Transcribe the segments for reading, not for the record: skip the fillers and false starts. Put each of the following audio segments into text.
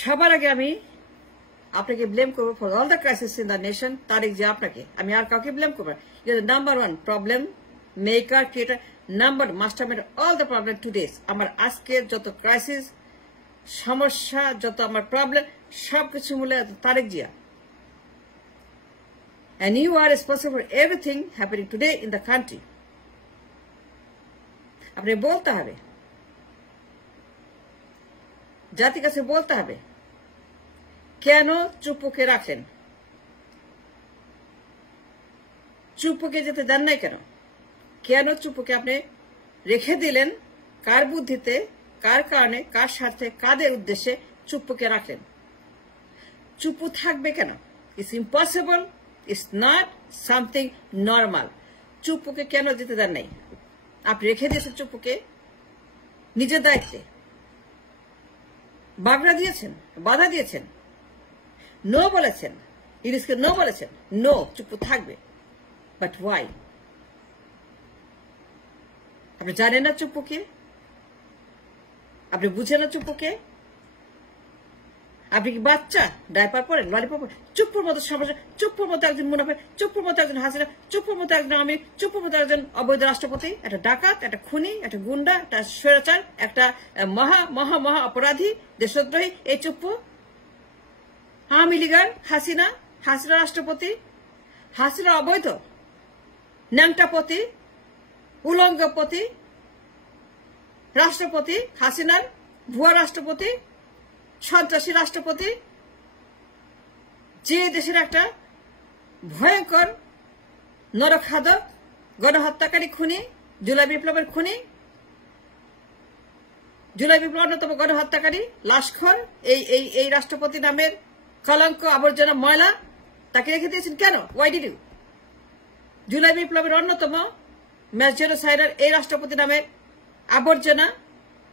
সবার আগে আমি আপনাকে ব্লেম করবো for all the crisis in the nation. Tarique Zia আপনাকে, আমি আর কাউকে ব্লেম করবো না। Number one problem maker creator, number mastermind all the problem today's. আমার আজকের যত ক্রাইসিস সমস্যা, যত আমার প্রবলেম, সবকিছু মূলে তারিক Zia. And you are responsible for everything happening today in the country. আপনি বলতে হবে, জাতির কাছে বলতে হবে কেন চুপ্পুকে রাখলেন, চুপ্পুকে যেতে দেন নাই কেন, কেন চুপ্পুকে আপনি রেখে দিলেন, কার বুদ্ধিতে, কার কারণে, কার স্বার্থে, কাদের উদ্দেশ্যে চুপ্পুকে রাখলেন। চুপ্পু থাকবে কেন? It's impossible, it's not something normal. চুপ্পুকে কেন যেতে দেন নাই? আপনি রেখে দিয়েছেন চুপ্পুকে নিজের দায়িত্বে, বাগড়া দিয়েছেন, বাধা দিয়েছেন, নো বলেছেন, ইরিসকে নো বলেছেন, নো চুপ্পু থাকবে। But why? আপনি জানেন না চুপ্পুকে, আপনি বুঝেন না চুপ্পুকে। আপনি কি বাচ্চা? ডাইপার পরেন, ললিপপ পরেন? চুপ্পুর মতো সমস্যা, চুপ্পুর মতো একজন মুনাফা, চুপ্পুর মতো একজন হাসিনা, চুপ্পুর মতো একজন আওয়ামী, চুপ্পুর মতো একজন অবৈধ রাষ্ট্রপতি, একটা ডাকাত, একটা খুনি, একটা গুন্ডা, একটা স্বৈরাচার, একটা মহা মহা মহা অপরাধী, দেশদ্রোহী। এই চুপ্পু আওয়ামী লীগের হাসিনা, হাসিনা রাষ্ট্রপতি, হাসিনা অবৈধ ন্যাংটাপতি, উলঙ্গপতি রাষ্ট্রপতি, হাসিনার ভুয়া রাষ্ট্রপতি, সন্ত্রাসী রাষ্ট্রপতি, যে দেশের একটা ভয়ঙ্কর নরখাদক গণহত্যাকারী খুনি, জুলাই বিপ্লবের খুনি, জুলাই বিপ্লব অন্যতম গণহত্যাকারী, লাশখোর, এই রাষ্ট্রপতি নামের কলঙ্ক, আবর্জনা, ময়লা, তাকে রেখে দিয়েছেন কেন? Why did you? জুলাই বিপ্লবের অন্যতম ম্যাস জেনোসাইডার এই রাষ্ট্রপতি নামের আবর্জনা,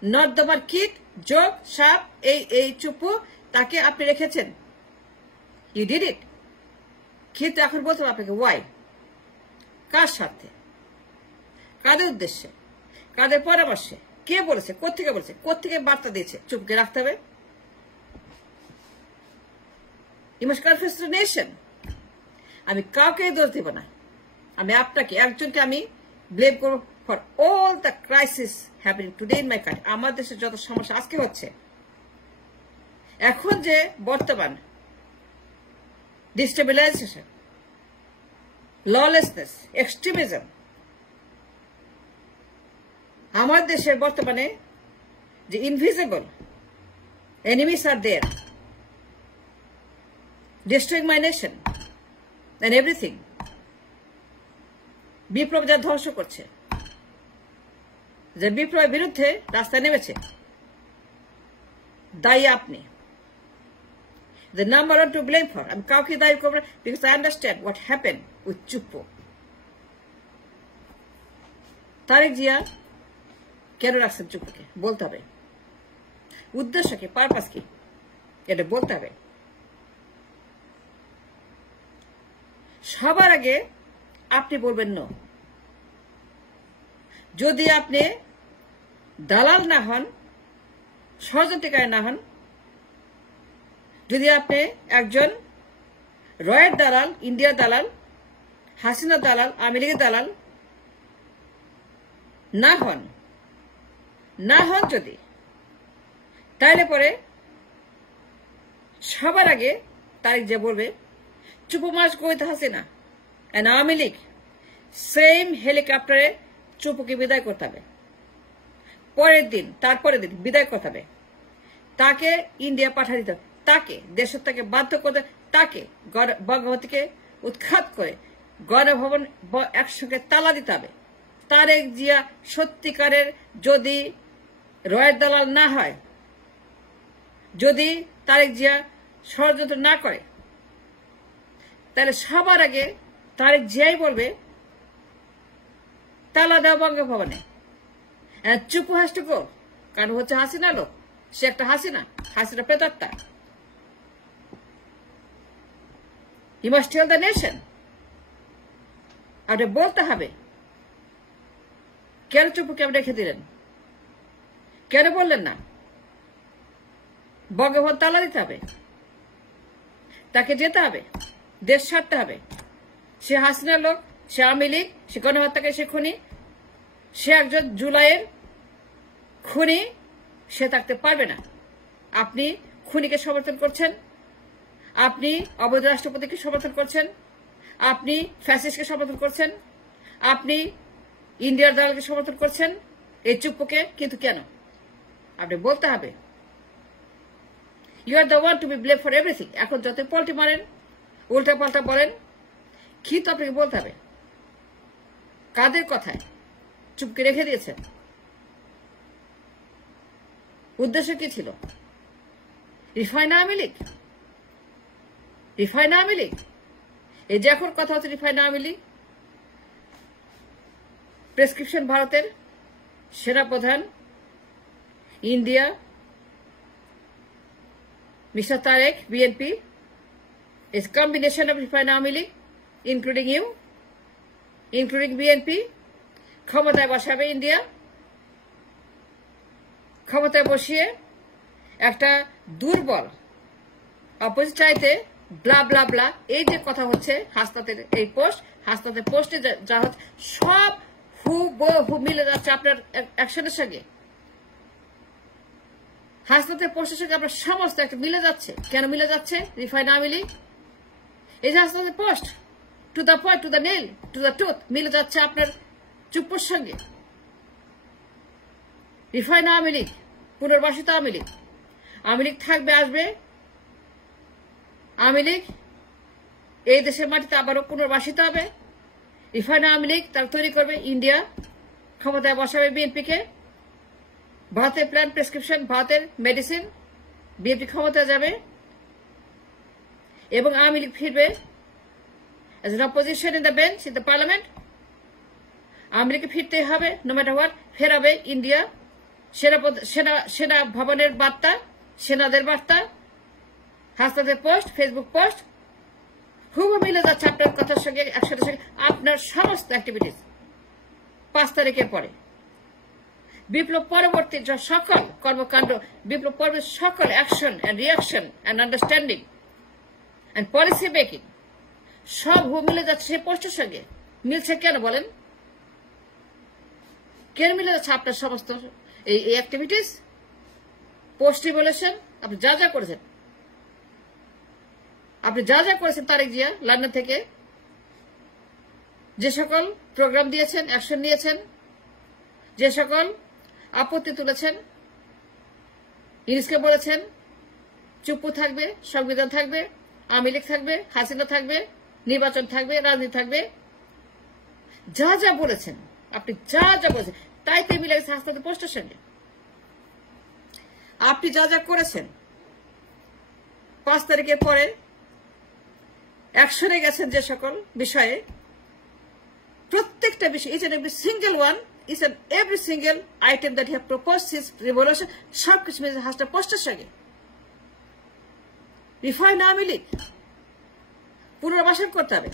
নর্দমার কীট, যোগ, সাপ, এই চুপ্পু, তাকে আপনি রেখেছেন। You did it. কিন্তু এখন বলতে হবে আপনাকে ওয়াই, কার স্বার্থে, কাদের উদ্দেশ্যে, কাদের পরামর্শে, কে বলেছে, কোত্থেকে বলেছে, কোত্থেকে বার্তা দিয়েছে চুপকে রাখতে হবে। You must confess to nation. আমি কাউকে দোষ দিব না, আমি আপনাকে একজনকে আমি ব্লেম করব for all the crisis happening today in my country. আমার দেশের যত সমস্যা আজকে হচ্ছে, এখন যে বর্তমান ডিস্টেবিলাইজেশন, ললেসনেস, এক্সট্রিমিজম, আমার দেশের বর্তমানে যে invisible enemies are there, destroying my nation and everything, বিপ্লব যা ধ্বংস করছে, যে বিপ্লবের বিরুদ্ধে রাস্তায় নেমেছে, দায়ী আপনি। The number one to blame for, আমি কাউকে দায়ী করব না, because I understand what happened with Chuppu. Tarique Zia কেন রাখছেন চুপ্পুকে বলতে হবে, উদ্দেশ্য কি, পারপাস কি, এটা বলতে হবে। সবার আগে আপনি বলবেন নো। যদি আপনি দালাল না হন, ষড়যন্ত্রকারী না হন, যদি আপনি একজন রয়ের দালাল, ইন্ডিয়ার দালাল, হাসিনা দালাল, আওয়ামী লীগের দালাল না হন যদি, তাইলে পরে সবার আগে তারিখ যে বলবে চুপু মাস কইতে হাসিনা এন্ড আওয়ামী লীগ সেম হেলিকপ্টারে চুপুকে বিদায় করতে হবে, পরের দিন, তারপরের দিন বিদায় করতে হবে, তাকে ইন্ডিয়া পাঠিয়ে দিতে হবে, তাকে দেশের থেকে বাধ্য করতে, তাকে বঙ্গবন্ধুকে উৎখাত করে গণভবন একসঙ্গে তালা দিতে হবে। তারেক জিয়া সত্যিকারের যদি রয়ের দালাল না হয়, যদি তারেক জিয়া ষড়যন্ত্র না করে, তাহলে সবার আগে তারেক জিয়াই বলবে তালা দেওয়া বঙ্গভবনে। চুপু হ্যাজ টু গো, কারণ হচ্ছে হাসিনা লোক, সে একটা হাসিনা প্রেতাত্মা। He must tell the nation. আপনি বলতে হবে কেন চুপুকে আপনি রেখে দিলেন, কেন বললেন না? বঙ্গভবন তালা দিতে হবে, তাকে যেতে হবে, দেশ ছাড়তে হবে। সে হাসিনার লোক, সে আওয়ামী লীগ, সে গণহত্যাকারী, সে খুনি, সে একজন জুলাইয়ের খুনি, সে থাকতে পারবে না। আপনি খুনিকে সমর্থন করছেন, আপনি অবৈধ রাষ্ট্রপতিকে সমর্থন করছেন, আপনি ফ্যাসিস্টকে সমর্থন করছেন, আপনি ইন্ডিয়ার দালালকে সমর্থন করছেন, এই চুপ্পুকে। কিন্তু কেন? আপনি বলতে হবে you are the one to be blame for everything. এখন যত পল্টি মারেন, উল্টা পাল্টা বলেন, কিন্তু আপনাকে বলতে হবে কাদের কথায় চুপকে রেখে দিয়েছেন, উদ্দেশ্য কি ছিল? Refine Awami League, refine Awami League. এই যে এখন কথা হচ্ছে রিফাইন আওয়ামী লীগ, প্রেসক্রিপশন ভারতের সেনাপ্রধান India Mr. Tarek, BNP, is combination of Refined Army League, including you, including BNP, ক্ষমতায় বসাবে ইন্ডিয়া, ক্ষমতায় বসিয়ে একটা দুর্বল অপোজিট চাইতে ব্লা ব্লা ব্লা, এই যে কথা হচ্ছে হাসনাতের এই পোস্ট, হাসনাতের পোস্টে যা হচ্ছে সব হু মিলে যাচ্ছে আপনার অ্যাকশনের সঙ্গে। হাসনাতের পোস্টের সঙ্গে আপনার সমস্ত একটা মিলে যাচ্ছে। কেন মিলে যাচ্ছে? রিফাইন আওয়ামী লীগ, এই যে হাসনাতের post, to the point, to the nail, to the tooth, মিলে যাচ্ছে আপনার চুপ্পুর সঙ্গে। রিফাইন আওয়ামী লীগ, পুনর্বাসিত আওয়ামী লীগ, আওয়ামী লীগ থাকবে, আসবে, আওয়ামী লীগ এই দেশের মাটিতে আবারও পুনর্বাসিত হবে। রিফাইন আওয়ামী লীগ তারা তৈরি করবে ইন্ডিয়া, ক্ষমতায় বসাবে বিএনপিকে, ভারতের প্ল্যান, প্রেসক্রিপশন, ভারতের মেডিসিন, বিএনপি ক্ষমতায় যাবে এবং আওয়ামী লীগ ফিরবে as an opposition in the bench in the parliament। Awami লীগকে ফিরতেই হবে, নো ম্যাটার হোয়াট। ফেরাবে ইন্ডিয়া, সেনা ভবনের বার্তা, সেনাদের বার্তা, হাসনাতের পোস্ট, ফেসবুক পোস্ট, হুবহু মিলে যাচ্ছে আপনার কথার সঙ্গে, একসাথে সঙ্গে আপনার সমস্ত অ্যাক্টিভিটিস। 5 তারিখের পরে বিপ্লব পরবর্তী সকল কর্মকাণ্ড, বিপ্লব পরবর্তী সকল action and reaction and understanding and policy making সব মিলে যাচ্ছে সেই পোস্টের সঙ্গে। মিলছে কেন বলেন? কেন মিলে যাচ্ছে আপনার সমস্ত এই অ্যাক্টিভিটিস? পোস্টই বলেছেন আপনি যা যা করেছেন, আপনি যা যা করেছেন তারেক জিয়া লন্ডন থেকে, যে সকল প্রোগ্রাম দিয়েছেন, অ্যাকশন নিয়েছেন, যে সকল আপত্তি তুলেছেন, ইংলিশকে বলেছেন চুপ্পু থাকবে, সংবিধান থাকবে, আওয়ামী লীগ থাকবে, হাসিনা থাকবে, নির্বাচন থাকবে, রাজনীতি থাকবে, যা যা বলেছেন, আপনি যা যা বলেছেন তাই তো মিলে গেছে হাসনাতের পোস্টের সঙ্গে। আপনি যা যা করেছেন 5 তারিখের পরে অ্যাকশনে গেছেন যে সকল বিষয়ে, প্রত্যেকটা বিষয়, each and every single one, each and every single item that have proposed his revolution, সবকিছু মিলে হাসনার পোস্টের সঙ্গে। রিফাইন আওয়ামী লীগ পুনর্বাসন করতে হবে,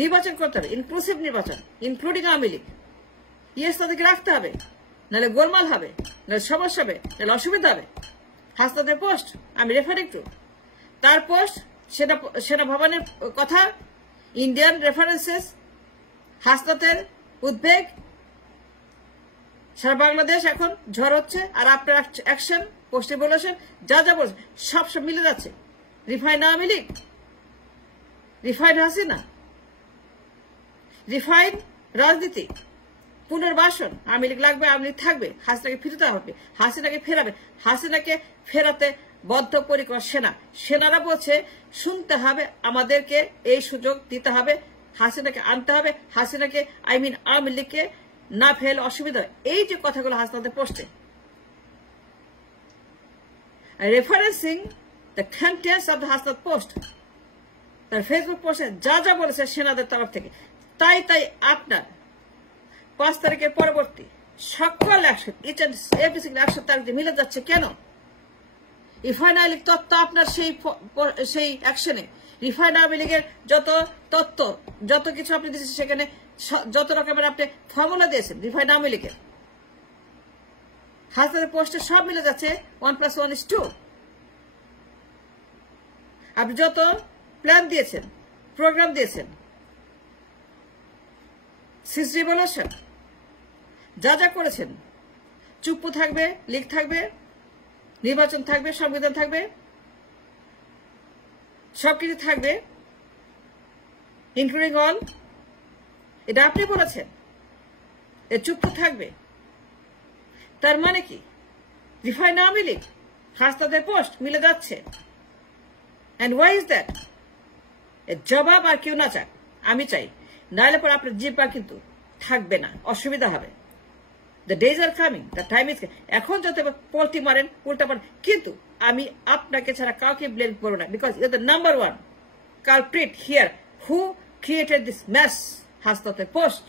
নির্বাচন করতে হবে, ইনক্লুসিভ নির্বাচন, ইনক্লুডিং আওয়ামী লীগ। ইয়েস, তাদেরকে রাখতে হবে, নাহলে গোলমাল হবে, নাহলে সমস্যা হবে, নাহলে অসুবিধা হবে। হাসনাতের পোস্ট আমি রেফারিং টু, তার পোস্ট, সেনা ভবনের কথা, ইন্ডিয়ান রেফারেন্সেস, হাসনাতের উদ্বেগ, সারা বাংলাদেশ এখন ঝড় হচ্ছে, আর আপনার অ্যাকশন, পোস্টে বলেছেন, যা যা বলছেন সব মিলে যাচ্ছে। Refine Awami League, refine Hasina, refine রাজনীতি, পুনর্বাসন, আওয়ামী লীগ লাগবে, আওয়ামী লীগ থাকবে, হাসিনাকে ফিরতে হবে, হাসিনাকে ফেরাবে, হাসিনাকে ফেরাতে বদ্ধপরিকর সেনা। সেনারা বলছে শুনতে হবে, আমাদেরকে এই সুযোগ দিতে হবে, হাসিনাকে আনতে হবে, হাসিনাকে আওয়ামী লীগকে না ফেলে অসুবিধা হয়। এই যে কথাগুলো হাসনাতের পোস্টে, referencing the contents of the Hasnat post, তার ফেসবুক পোস্টে যা যা বলেছে সেনাদের তরফ থেকে, তাই আপনার 5 তারিখের পরবর্তী সকল action, each and every single action তারিখ মিলে যাচ্ছে। কেন? রিফাইন আওয়ামী লীগ তত্ত্ব আপনার সেই অ্যাকশনে, রিফাইন আওয়ামী লীগের যত তত্ত্ব, যত কিছু আপনি দিয়েছেন, সেখানে যত রকমের আপনি ফর্মুলা দিয়েছেন রিফাইন আওয়ামী লীগের, হাসনাতের পোস্টে সব মিলে যাচ্ছে। 1+1 is 2। আপনি যত প্ল্যান দিয়েছেন, প্রোগ্রাম দিয়েছেন, সিন্স রিভলিউশন যা যা করেছেন, চুপ থাকবে, লিগ থাকবে, নির্বাচন থাকবে, সংবিধান থাকবে, সবকিছু থাকবে, ইনক্লুডিং অল, এটা আপনি বলেছেন। চুপ থাকবে তার মানে কি? রিফাইন আওয়ামী লীগ হাসনাতের পোস্ট মিলে যাচ্ছে। And why is that? জবাব আর কেউ না চাক, আমি চাই, নাহলে পর আপনার জিব্বা কিন্তু থাকবে না, অসুবিধা হবে। The days are coming, the time is. এখন যত পল্টি মারেন, উল্টা পারেন, কিন্তু আমি আপনাকে ছাড়া কাউকে ব্লেম করবো না, because you are the number one culprit here who created this mess, Hasnateর post.